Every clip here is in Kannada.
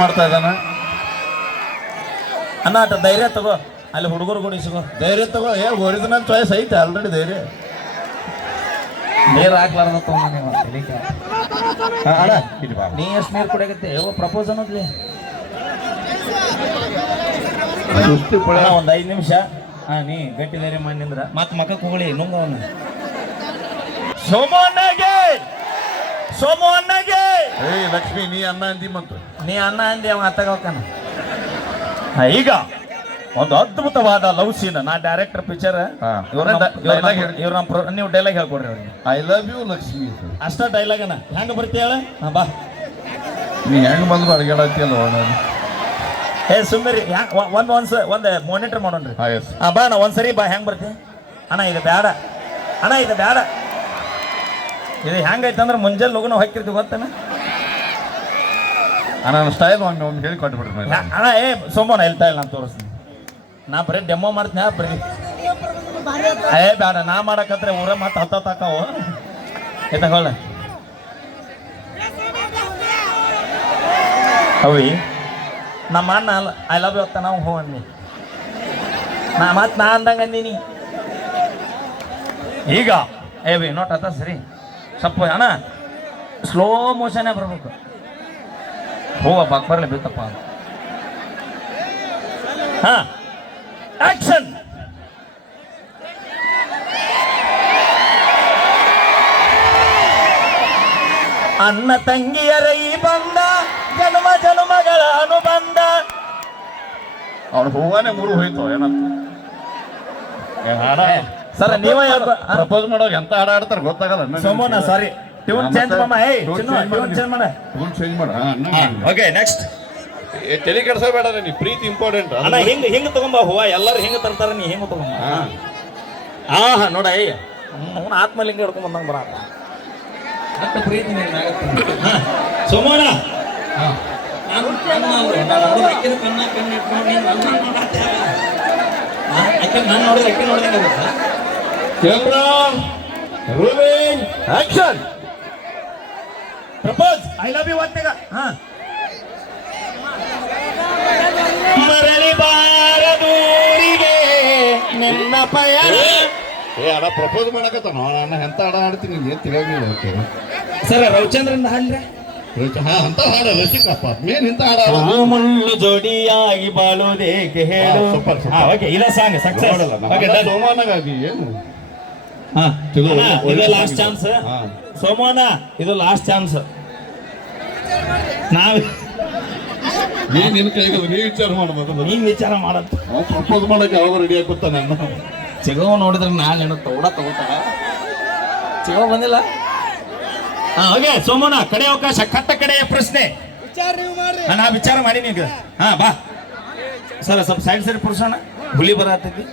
ಮಾಡ್ತಾ ಇದ್ದಾನ? ಅಣ್ಣ ಧೈರ್ಯ ತಗೋ. ಅಲ್ಲಿ ಹುಡುಗರು ಗುಣಿಸಿಕೋ ಧೈರ್ಯ ತಗೋ. ಏ ಒರಿಜಿನಲ್ ಚಾಯ್ಸ್ ಐತೆ ಆಲ್ರೆಡಿ ಧೈರ್ಯ. ನೀರು ಹಾಕ್ಲಾರ್ದ. ಅಣ್ಣ. ನೀ ಎಷ್ಟು ನೀರು ಕುಡಿಯಕತ್ತೆ? ಯಾವ ಪ್ರಪೋಸ್ ಅನ್ನೋದ್ಲಿ. ಒಂದ್ ಐದು ನಿಮಿಷ. ಹಾ ನೀ ಗಟ್ಟಿ ಧೈರ್ಯ ಮಾಡಿ ನಿಂದ್ರ. ಮತ್ತೆ ಮಕ್ಕ ಕೂಗಳಿ ನುಂಗವನ್ನ ಸೋಮು ಅಣ್ಣಗೆ ಸೋಮು ಅಣ್ಣಗೆ ಏ ಲಕ್ಷ್ಮಿ ನೀ ಅನ್ನ ಅಂದಿ ಮತ್ತು. ನೀ ಅನ್ನ ಅಂದಿ ಅವ ಅತ್ತಗವಕ್ಕನ ಈಗ ಒಂದು ಅದ್ಭುತವಾದ ಲವ್ ಸೀನ್ ನಾ ಡೈರೆಕ್ಟರ್ ಪಿಕ್ಚರ್ ಹಾ. ಇವ್ರನ್ನ ಹೇಳಿ. ಇವ್ರ ನೀವು ಡೈಲಾಗ್ ಹೇಳ್ಕೊಡ್ರಿ ಅವ್ರಿಗೆ. I love you Lakshmi. ಅಷ್ಟ ಡೈಲಾಗ್ ಅನ್ನ ಹೆಂಗ ಬರ್ತೀಯ ಹೇಳ? ಹಾ ಬಾ. ನೀ ಹೆಂಗ್ ಬಂದು ಅಡ್ಗಾಡತ್ತಿಯಲ್ಲ ನಾನು ಏ ಸುಮ್ಮರಿ ಒಂದ್ ಒಂದ್ ಸ- ಒಂದ್ ಮಾನಿಟರ್ ಮಾಡೋಣ್ರಿ. ಬಾ ಅಣ್ಣ ಒಂದ್ಸರಿ ಬಾ. ಹೆಂಗ್ ಬರ್ತೀನಿ ಅಣ್ಣ ಇದು ಬೇಡ ಅಣ್ಣ ಇದು ಬೇಡ ಇದು ಹೆಂಗೈತೆ ಅಂದ್ರೆ ಮುಂಜಾನೆ ಲಗುನ ಹೊಕ್ಕಿರ್ತೀವಿ ಗೊತ್ತೇನೆ? ನನ್ನ ಸ್ಟೈಲ್ ಒಮ್ಮೆ ಒಮ್ಮೆ ಹೇಳಿ ಕೊಟ್ಬಿಡ್ರಿ ಅಣ್ಣ ಏ ಸೋಮನ ಹೇಳ್ತಾ ಇಲ್ಲ ನಾನು ತೋರಿಸ್ತೀನಿ. ನಾ ಬರೀ ಡೆಮೋ ಮಾಡ್ತೀನಿ ಬರೀ. ಏ ಬೇಡ ನಾ ಮಾಡಕತ್ರೆ ಊರ ಮತ್ತೆ ಹತ್ತ ತಾಕಾವು ಏ ತಗೊಳ್ಳ. ಅವಿ ನಮ್ಮ ಅಣ್ಣ ಐ ಲವ್ ಯು ಅತ್ತ ನಾವು ಹೋ ಅಂದಿ ನಾ ಮತ್ತೆ ನಾ ಅಂದಂಗ ಅಂದೀನಿ. ಈಗ ಏ ಬಿ ನೋಟ್ ಅತ್ತ ಸರಿ. ಸ್ವಲ್ಪ ಅಣ್ಣ. ಸ್ಲೋ ಮೋಷನೇ ಬರ್ಬೇಕು. ಹೂವ ಬಾಕ್ ಬರಲಿ ಬೇಕಪ್ಪ ಹಾ. ಆಕ್ಷನ್ ಅನ್ನ ತಂಗಿಯರ ಈ ಬಂದ ಜನ್ಮ ಜನ್ಮಗಳ ಅನುಬಂಧ. ಅವ್ನು ಹೂವಾನೆ ಮೂರು ಹೋಯ್ತು ಏನಂತ? ಸರ್ ನೀವೇ ಪ್ರಪೋಸ್ ಮಾಡೋಕೆ ಎಂತ ಹಾಡ ಆಡ್ತಾರ ಗೊತ್ತಾಗಲ್ಲ ಸೋಮೋನ ಸಾರಿ ಟ್ಯೂನ್ ಚೇಂಜ್ ಮಾಮ ಏ ಟ್ಯೂನ್ ಚೇಂಜ್ ಮಾಡ. ಟ್ಯೂನ್ ಚೇಂಜ್ ಮಾಡ. ಓಕೆ ನೆಕ್ಸ್ಟ್ ತಲೆ ಕೆಡ್ಸಬೇಡ ನೀ ಪ್ರೀತಿ ಇಂಪಾರ್ಟೆಂಟ್ ಅಣ್ಣ ಹಿಂಗ್ ಹಿಂಗ್ ತಗೊಂಬ ಹೂವ ಎಲ್ಲರೂ ಹಿಂಗ ತರ್ತಾರ ನೀ ಹಿಂಗ ತಗೊಂಬ. ಹಾ. ಹಾ ನೋಡ ಏ ಅವನ ಆತ್ಮಲಿಂಗ ಹಿಡ್ಕೊಂಡ್ ಬಂದಂಗ ಬರ ಪ್ರೀತಿ ಸೋಮೋಣ ನಾನು ಕಣ್ಣ ಅಲ್ರಿ, ನಾನು ನೋಡಿದ್ರೆ ಅಕ್ಕಿ ನೋಡ್ದಂಗೆ? Camera rolling action propose I love you ಒತ್ತಿಗ. ಹಾ. ಮರಳಿ ಬಾರದೂರಿಗೆ ನಿನ್ನ ಪಯಣ ಏ ಅಡ ಪ್ರಪೋಸ್ ಮಾಡಕತ್ತಾನ. ನಾನು ಎಂತ ಅಡ ಆಡ್ತೀನಿ ಏನ್ ತಿಳಿಯಂಗಿಲ್ಲ ಓಕೆ ಸರ್ ರವಿಚಂದ್ರನ್ ಹಾಡ್ರೆ. ಹಾ ಅಂತ ಹಾಡ ರಸಿಕಪ್ಪ ಮೇನ್ ಇಂತ ಹಾಡ ಮುಳ್ಳು ಜೋಡಿಯಾಗಿ ಬಾಳೋದೇಕೆ ಹೇಳು? ಸೂಪರ್. ಓಕೆ ಇಲ್ಲ ಸಾಂಗ್ ಸಕ್ಸಸ್ ಓಕೆ ಸೋಮಾನಾಗಿ ಏನು ಹಾ ಚಲೋ, ಅಣ್ಣ, ಒಳ್ಳೆ ಇದು ಲಾಸ್ಟ್ ಚಾನ್ಸ್ ಸೋಮಣ್ಣ ಸೋಮೋನ ಇದು ಲಾಸ್ಟ್ ಚಾನ್ಸ್ ನಾವ್ ನೀ ನಿನ್ ಕೈಗೆ ನೀ ವಿಚಾರ ಮಾಡ ಮೊದಲು ನೀನ್ ವಿಚಾರ ಮಾಡತ್ತ. ಪ್ರಪೋಸ್ ಮಾಡಕ್ಕೆ ಯಾವಾಗ ರೆಡಿ ಆಗುತ್ತ ನಾನು? ಚಿಗವ ನೋಡಿದ್ರೆ ನಾನು ಏನೋ ತೋಡ ತಗೋತ. ಚಿಗೋ ಬಂದಿಲ್ಲ? ಹಾ ಓಕೆ ಸೋಮೋನ ಕಡೆ ಅವಕಾಶ ಕಟ್ಟ ಕಡೆಯ ಪ್ರಶ್ನೆ. ನಾ ವಿಚಾರ ಮಾಡಿ ನೀಗ ಹಾ ಬಾ. ಸರ್ ಸ್ವಲ್ಪ ಸೈಡ್ ಸೈಡ್ ಪುರುಷಣ ಹುಲಿ ಬರತೈತಿ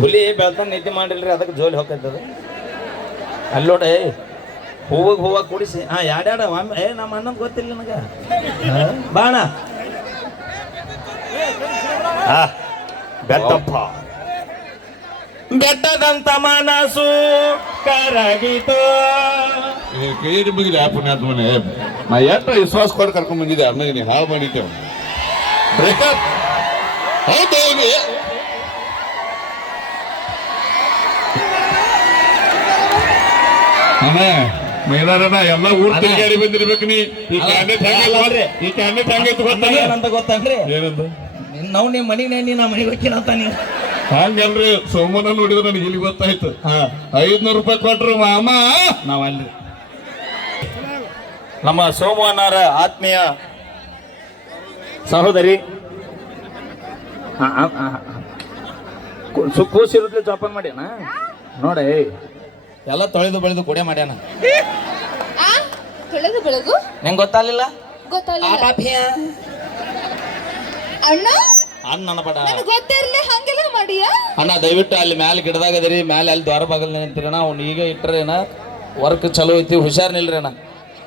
ಹುಲಿ ಬೆಳ್ತಾನ ನಿದ್ದೆ ಮಾಡಿಲ್ರಿ, ಅದಕ್ಕೆ ಜೋಲಿ ಹೋಗ್ತದ ಅಲ್ಲೋಡೆ ಹೂವಾಗ ಹೂವಾಗ ಕುಡಿಸಿ. ಹಾಂ ಯಾಡ್ಯಾಡ ಏ, ನಮ್ಮ ಅಣ್ಣಂದ್ ಗೊತ್ತಿಲ್ಲ ನನಗ. ಬಾಣ ಬೆಟ್ಟಪ್ಪ. ಬೆಟ್ಟದಂತ ಮನಸ್ಸು ಕರಗಿತು. ಕೈ ಮುಗಿದೆ ಆ ಪುಣ್ಯಾತ್ಮನೆ ನಾ ಎಷ್ಟು ವಿಶ್ವಾಸ ಕೊಟ್ಟು ಕರ್ಕೊಂಡ್ ಬಂದಿದ್ದೆ, ಅಣ್ಣಗೆ ನೀ ಹಾವು ಮಾಡಿದ್ದೇವೆ ಬ್ರೇಕಪ್ ಹೌದು ಮೈಲಾರಣ್ಣ ಎಲ್ಲ ಊರ್. ತಿರುಗಾಡಿ ಬಂದಿರ್ಬೇಕು ನೀ. ಈ ಕ್ಯಾಂಡಿಡೇಟ್. ಹೆಂಗೈತೆ ಈ ಕ್ಯಾಂಡಿಡೇಟ್ ಹೆಂಗೈತೆ ಗೊತ್ತಾಗ ಏನಂತ ಗೊತ್ತನ್ರಿ? ಏನಂತ? ನಾವು ನಿಮ್ಮ ಮನಿಗೆ ನೀ ನಮ್ಮ ಮನೆಗೆ ಹೋಗ್ತೀನಂತ ನೀವು ಹಂಗಲ್ರಿ ಸೋಮನ ನೋಡಿದ್ರೆ ನನಗೆ ಇಲ್ಲಿ ಗೊತ್ತಾಯ್ತು. ಹಾ. ಐದ್ನೂರು ರೂಪಾಯಿ ಕೊಟ್ರು ಮಾಮ. ಅಲ್ಲಿ ನಮ್ಮ ಸೋಮವಾರ ಆತ್ಮೀಯ ಸಹೋದರಿ. ಕೂಸಿರುತ್ತೆ ಜೋಪಾನ ಮಾಡ್ಯಾನ ನೋಡೇ. ಎಲ್ಲ ತೊಳೆದು ಬೆಳೆದು ಕೊಡೆ ಮಾಡ್ಯಾನ. ಆ? ಬೆಳೆದು? ಬೆಳಗು ನಿಂಗೆ ಗೊತ್ತಾಗಲಿಲ್ಲ? ಗೊತ್ತಾಗಲಿಲ್ಲ. ಅಣ್ಣ? ಅಣ್ಣ ನನ್ನ ಬಡ ನನಗೆ ಗೊತ್ತಿರ್ಲಿ ಹಂಗೆಲ್ಲ ಮಾಡಿಯ? ಅಣ್ಣ ದಯವಿಟ್ಟು ಅಲ್ಲಿ ಮ್ಯಾಲೆ ಗಿಡದಾಗ ಅದರಿ ಮ್ಯಾಲೆ ಅಲ್ಲಿ ದ್ವಾರ ಬಾಗಲ್ ನಿಂತಿರಣ ಅವ್ನು ಈಗ ಇಟ್ಟರೇನ ವರ್ಕ್ ಚಲೋ ಐತಿ ಹುಷಾರ್ ನಿಲ್ರಿ ಅಣ್ಣ.